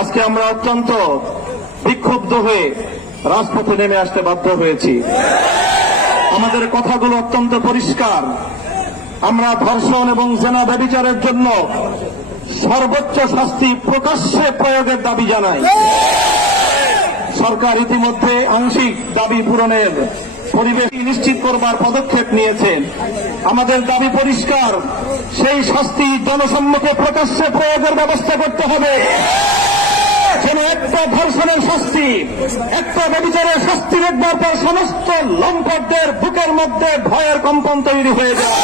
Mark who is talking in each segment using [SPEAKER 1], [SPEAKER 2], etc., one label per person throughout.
[SPEAKER 1] আজকে আমরা অত্যন্ত বিক্ষুব্ধ হয়ে রাজপথে নেমে আসতে বাধ্য হয়েছি আমাদের কথাগুলো অত্যন্ত পরিষ্কার আমরা ধর্ষণ এবং জেনা ব্যবিচারের জন্য সর্বোচ্চ শাস্তি প্রকাশ্যে প্রয়োগের দাবি জানাই সরকার ইতিমধ্যে আংশিক দাবি পূরণের পরিবেশ নিশ্চিত করবার পদক্ষেপ নিয়েছেন আমাদের দাবি পরিষ্কার সেই শাস্তি জনসম্মুখে প্রকাশ্যে প্রয়োগের ব্যবস্থা করতে হবে কোন একটা ধর্ষণের শাস্তি একটা ব্যবচারের শাস্তি দেখবার পর সমস্ত লম্পটদের বুকের মধ্যে ভয়ের কম্পন তৈরি হয়ে যায়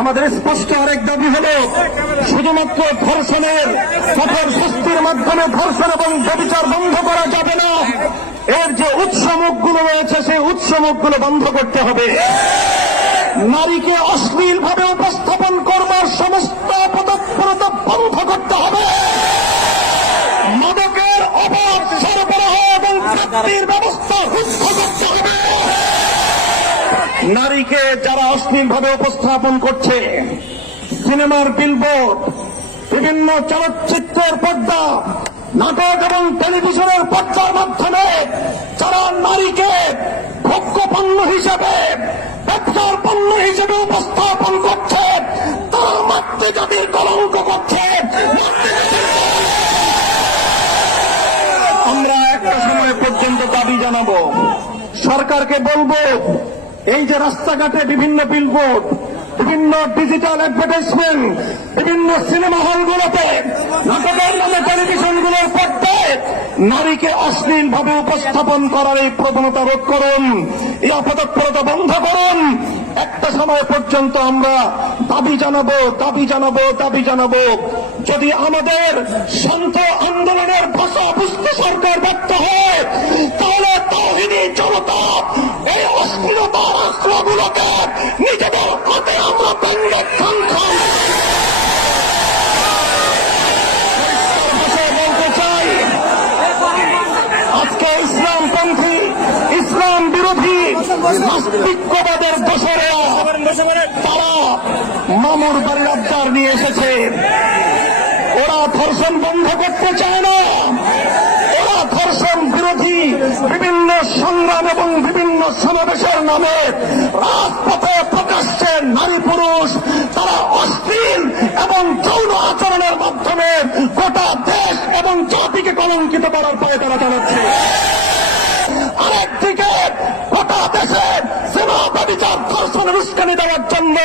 [SPEAKER 1] আমাদের স্পষ্ট আরেক দাবি হল শুধুমাত্র ধর্ষণের সফল শাস্তির মাধ্যমে ধর্ষণ এবং ব্যবচার বন্ধ করা যাবে না এর যে উৎসমুখগুলো রয়েছে সেই উৎসমুখগুলো বন্ধ করতে হবে নারীকে অশ্লীলভাবে উপস্থাপন করে নারীকে যারা অশ্লীল ভাবে উপস্থাপন করছে সিনেমার বিলবোর্ড বিভিন্ন চলচ্চিত্রের পর্দা নাটক এবং টেলিভিশনের পর্দার মাধ্যমে যারা নারীকে ভোগ্য পণ্য হিসেবে ব্যবসার পণ্য হিসেবে উপস্থাপন করছে তারা মাতৃজাতির সরকারকে বলবো এই যে রাস্তাঘাটে বিভিন্ন বিলবোর্ড বিভিন্ন ডিজিটাল অ্যাডভার্টাইজমেন্ট বিভিন্ন সিনেমা হলগুলোতে নাটকের নামে টেলিভিশনগুলোর পর্দায় নারীকে অশ্লীলভাবে উপস্থাপন করার এই প্রবণতা রোধ করুন এই অপতৎপরতা বন্ধ করুন একটা সময় পর্যন্ত আমরা দাবি জানাবো দাবি জানাবো দাবি জানাবো যদি আমাদের সন্ত আন্দোলনের ভাষা বুঝতে সরকার ব্যর্থ হয় হবে আমরা ব্যান্ডের সংখ্যা আজকে ইসলামপন্থী ইসলাম বিরোধী নাস্তিকবাদের তারা মামুর বাড়ির আবদার নিয়ে এসেছে ওরা ধর্ষণ বন্ধ করতে চায় না করেছি বিভিন্ন সংগ্রাম এবং বিভিন্ন সমাবেশের নামে রাজপথে প্রকাশ্যে নারী পুরুষ তারা অশ্লীল এবং যৌন আচরণের মাধ্যমে গোটা দেশ এবং জাতিকে কলঙ্কিত করার পায়ে তারা জানাচ্ছে আরেকদিকে গোটা দেশে সীমাবিচার ধর্ষণের উস্কানি দেওয়ার জন্য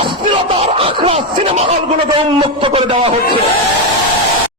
[SPEAKER 1] অস্থিরতার আখড়া সিনেমা হলগুলোকে উন্মুক্ত করে দেওয়া হচ্ছে